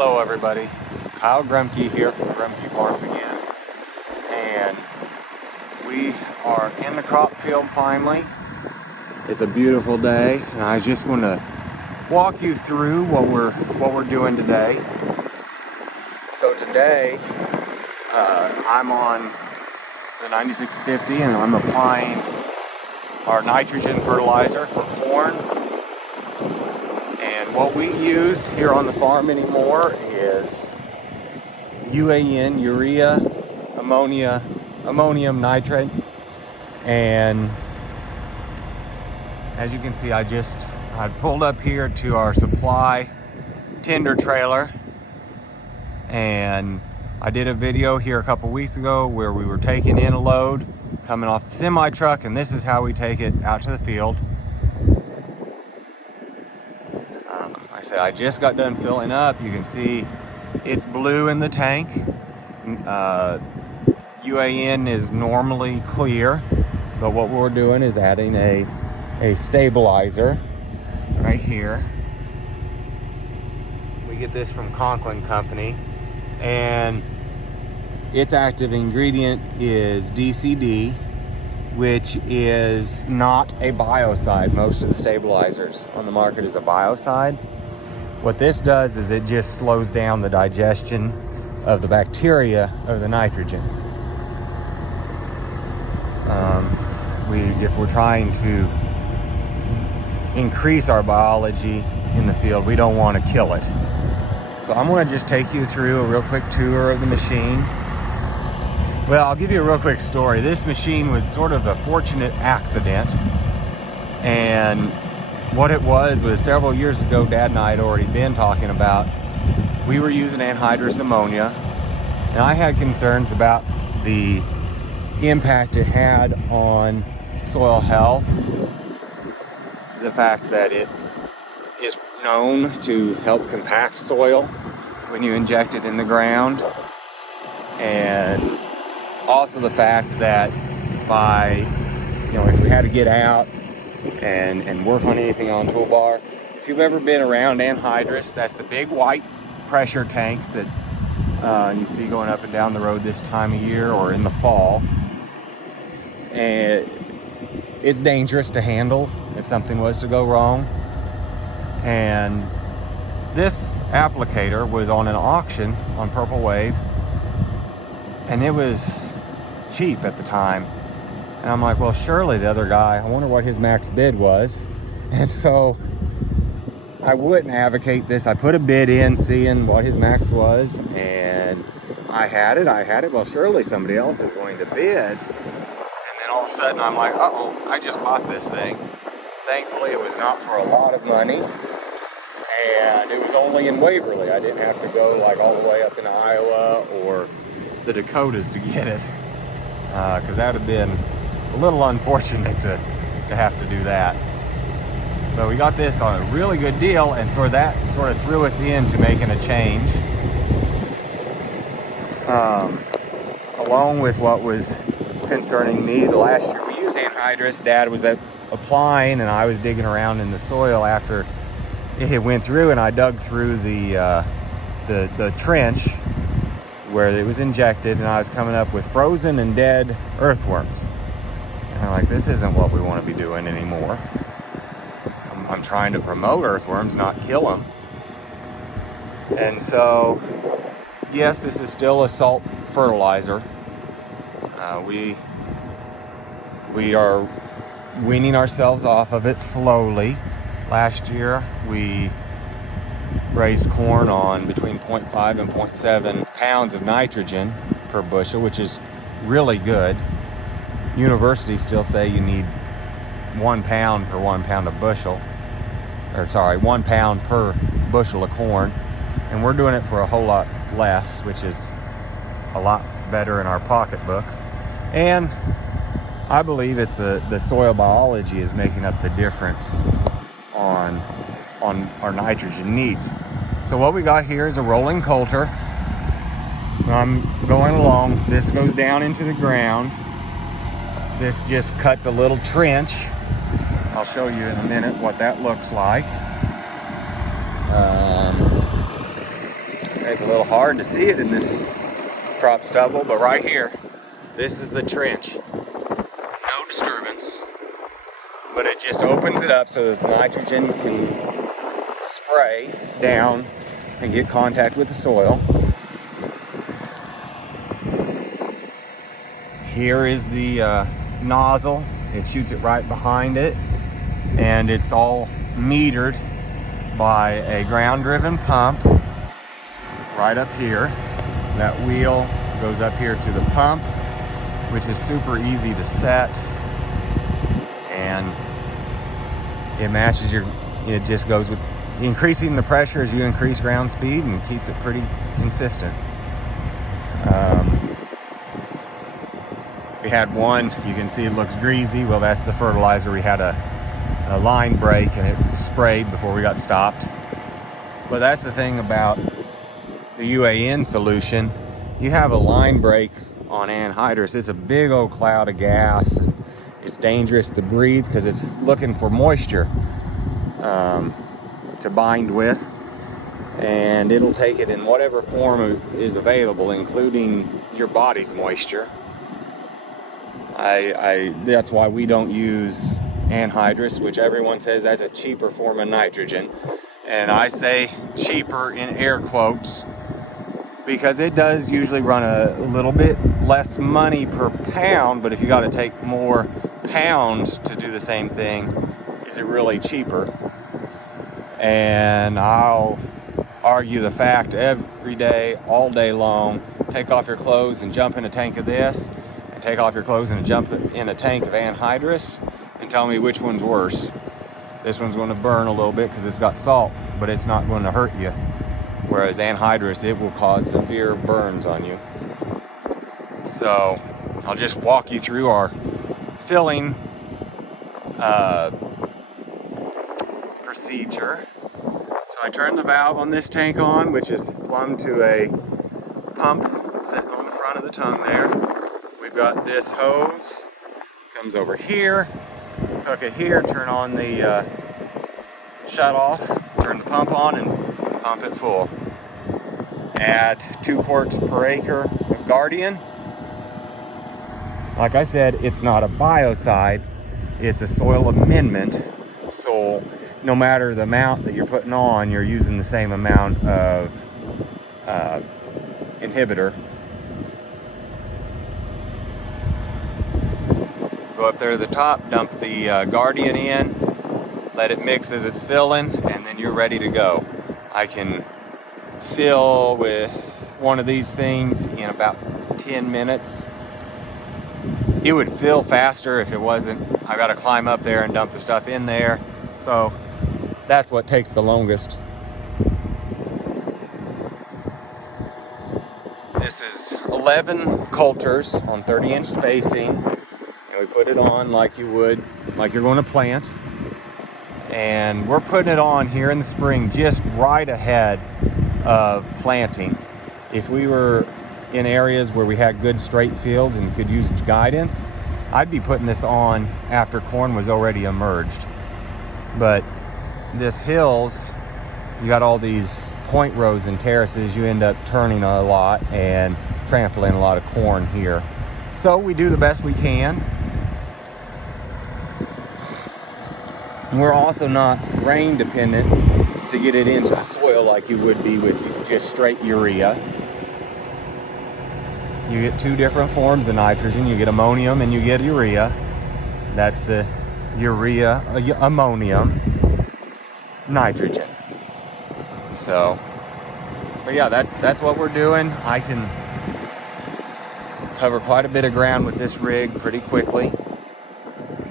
Hello everybody, Kyle Grumke here from Grumke Farms again, and we are in the crop field finally. It's a beautiful day, and I just want to walk you through what we're doing today. So today, I'm on the 9650 and I'm applying our nitrogen fertilizer for corn. And what we use here on the farm anymore is UAN, urea, ammonia, ammonium nitrate. And as you can see, I pulled up here to our supply tender trailer, and I did a video here a couple weeks ago where we were taking in a load coming off the semi truck, and this is how we take it out to the field. Like I said, I just got done filling up. You can see it's blue in the tank. UAN is normally clear, but what we're doing is adding a stabilizer right here. We get this from Conklin Company, and its active ingredient is DCD, which is not a biocide. Most of the stabilizers on the market is a biocide. What this does is it just slows down the digestion of the bacteria of the nitrogen. If we're trying to increase our biology in the field, we don't want to kill it. So I'm going to just take you through a real quick tour of the machine. Well, I'll give you a real quick story. This machine was sort of a fortunate accident, and what it was several years ago, Dad and I had already been talking about, we were using anhydrous ammonia, and I had concerns about the impact it had on soil health. The fact that it is known to help compact soil when you inject it in the ground, and also the fact that if we had to get out and work on anything on toolbar. If you've ever been around anhydrous, that's the big white pressure tanks that you see going up and down the road this time of year or in the fall. And it's dangerous to handle if something was to go wrong. And this applicator was on an auction on Purple Wave, and it was cheap at the time. And I'm like, well, surely the other guy, I wonder what his max bid was. And so I wouldn't advocate this. I put a bid in seeing what his max was, and I had it. Well, surely somebody else is going to bid. And then all of a sudden I'm like, uh-oh, I just bought this thing. Thankfully it was not for a lot of money, and it was only in Waverly. I didn't have to go like all the way up into Iowa or the Dakotas to get it, because that would have been a little unfortunate to have to do that. But we got this on a really good deal, and that sort of threw us into making a change. Along with what was concerning me, the last year we used anhydrous. Dad was applying, and I was digging around in the soil after it went through, and I dug through the trench where it was injected, and I was coming up with frozen and dead earthworms. And I'm like, this isn't what we want to be doing anymore. I'm trying to promote earthworms, not kill them. And so, yes, this is still a salt fertilizer. We are weaning ourselves off of it slowly. Last year, we raised corn on between 0.5 and 0.7 pounds of nitrogen per bushel, which is really good. Universities still say you need 1 pound per 1 pound of bushel, 1 pound per bushel of corn, and we're doing it for a whole lot less, which is a lot better in our pocketbook. And I believe it's the soil biology is making up the difference on our nitrogen needs. So what we got here is a rolling coulter. When I'm going along, this goes down into the ground. This just cuts a little trench. I'll show you in a minute what that looks like. It's a little hard to see it in this crop stubble, but right here, this is the trench. No disturbance, but it just opens it up so that the nitrogen can spray down and get contact with the soil. Here is the nozzle. It shoots it right behind it, and it's all metered by a ground-driven pump right up here. That wheel goes up here to the pump, which is super easy to set, and it matches it just goes with increasing the pressure as you increase ground speed, and keeps it pretty consistent. We had one, you can see it looks greasy. Well, that's the fertilizer. We had a line break and it sprayed before we got stopped. But that's the thing about the UAN solution. You have a line break on anhydrous, it's a big old cloud of gas. It's dangerous to breathe because it's looking for moisture to bind with, and it'll take it in whatever form is available, including your body's moisture. That's why we don't use anhydrous, which everyone says that's a cheaper form of nitrogen. And I say cheaper in air quotes because it does usually run a little bit less money per pound, but if you got to take more pounds to do the same thing, is it really cheaper? And I'll argue the fact every day, all day long, take off your clothes and jump in a tank of this, and take off your clothes and jump in a tank of anhydrous, and tell me which one's worse. This one's going to burn a little bit because it's got salt, but it's not going to hurt you. Whereas anhydrous, it will cause severe burns on you. So I'll just walk you through our filling procedure. So I turn the valve on this tank on, which is plumbed to a pump sitting on the front of the tongue there. We've got this hose, comes over here, hook it here, turn on the shut off, turn the pump on, and pump it full. Add 2 quarts per acre of Guardian. Like I said, it's not a biocide, it's a soil amendment. So no matter the amount that you're putting on, you're using the same amount of inhibitor. Go up there to the top, dump the Guardian in, let it mix as it's filling, and then you're ready to go. I can fill with one of these things in about 10 minutes. It would fill faster if it wasn't. I got to climb up there and dump the stuff in there. So that's what takes the longest. This is 11 coulters on 30-inch spacing. And we put it on like you would, like you're going to plant. And we're putting it on here in the spring just right ahead of planting. If we were in areas where we had good straight fields and could use guidance, I'd be putting this on after corn was already emerged. But this hills, you got all these point rows and terraces, you end up turning a lot and trampling a lot of corn here. So we do the best we can. We're also not rain dependent to get it into the soil like you would be with just straight urea. You get 2 different forms of nitrogen. You get ammonium and you get urea. That's the urea, ammonium, nitrogen. So, but yeah, that's what we're doing. I can cover quite a bit of ground with this rig pretty quickly.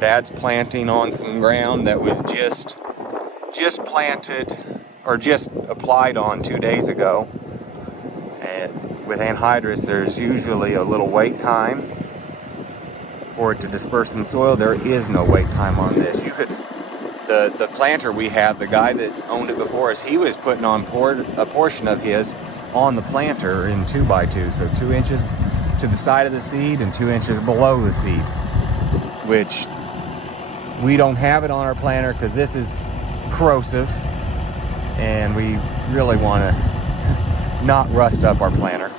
Dad's planting on some ground that was just planted or just applied on 2 days ago. And with anhydrous, there's usually a little wait time for it to disperse in the soil. There is no wait time on this. You could, the planter we had, the guy that owned it before us, he was putting on a portion of his on the planter in 2x2, so 2 inches to the side of the seed and 2 inches below the seed, which we don't have it on our planter because this is corrosive, and we really want to not rust up our planter.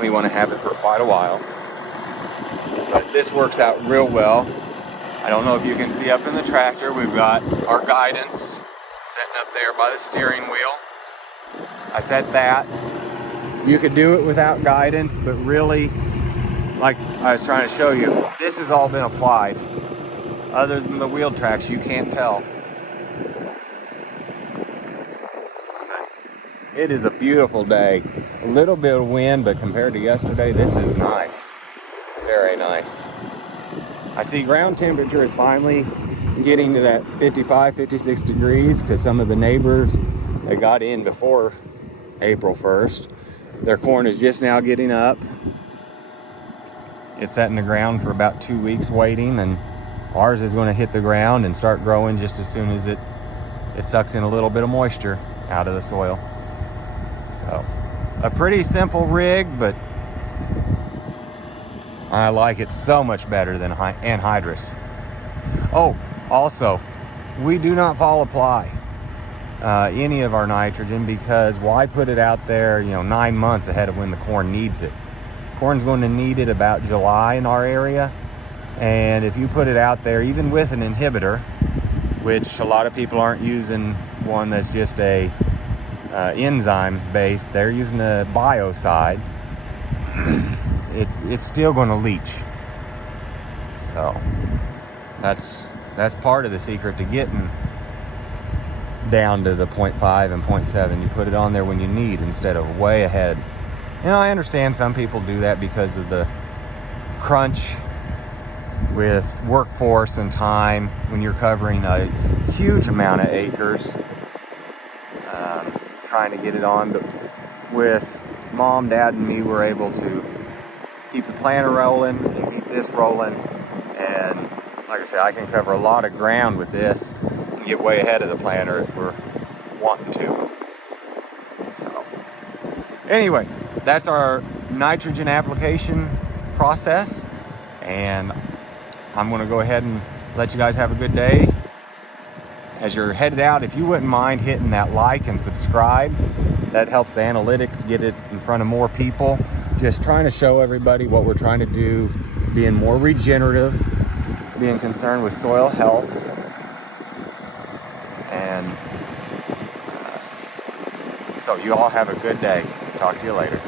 We want to have it for quite a while. But this works out real well. I don't know if you can see up in the tractor, we've got our guidance sitting up there by the steering wheel. I set that. You could do it without guidance, but really, like I was trying to show you, this has all been applied. Other than the wheel tracks, you can't tell. It is a beautiful day. A little bit of wind, but compared to yesterday, this is nice. Very nice. I see ground temperature is finally getting to that 55, 56 degrees because some of the neighbors, they got in before April 1st. Their corn is just now getting up. It's sat in the ground for about 2 weeks waiting, and ours is going to hit the ground and start growing just as soon as it sucks in a little bit of moisture out of the soil. So, a pretty simple rig, but I like it so much better than anhydrous. Oh, also, we do not fall apply any of our nitrogen, because why put it out there 9 months ahead of when the corn needs it? Corn's going to need it about July in our area, and if you put it out there even with an inhibitor, which a lot of people aren't using one that's just a enzyme based, they're using a biocide, it's still going to leach. So that's part of the secret to getting down to the 0.5 and 0.7. You put it on there when you need instead of way ahead. I understand some people do that because of the crunch with workforce and time when you're covering a huge amount of acres, trying to get it on. But with Mom, Dad, and me, we're able to keep the planter rolling and keep this rolling. And like I said, I can cover a lot of ground with this and get way ahead of the planter if we're wanting to. So anyway, that's our nitrogen application process, and I'm going to go ahead and let you guys have a good day. As you're headed out, if you wouldn't mind hitting that like and subscribe, that helps the analytics get it in front of more people. Just trying to show everybody what we're trying to do, being more regenerative, being concerned with soil health, and so you all have a good day. Talk to you later.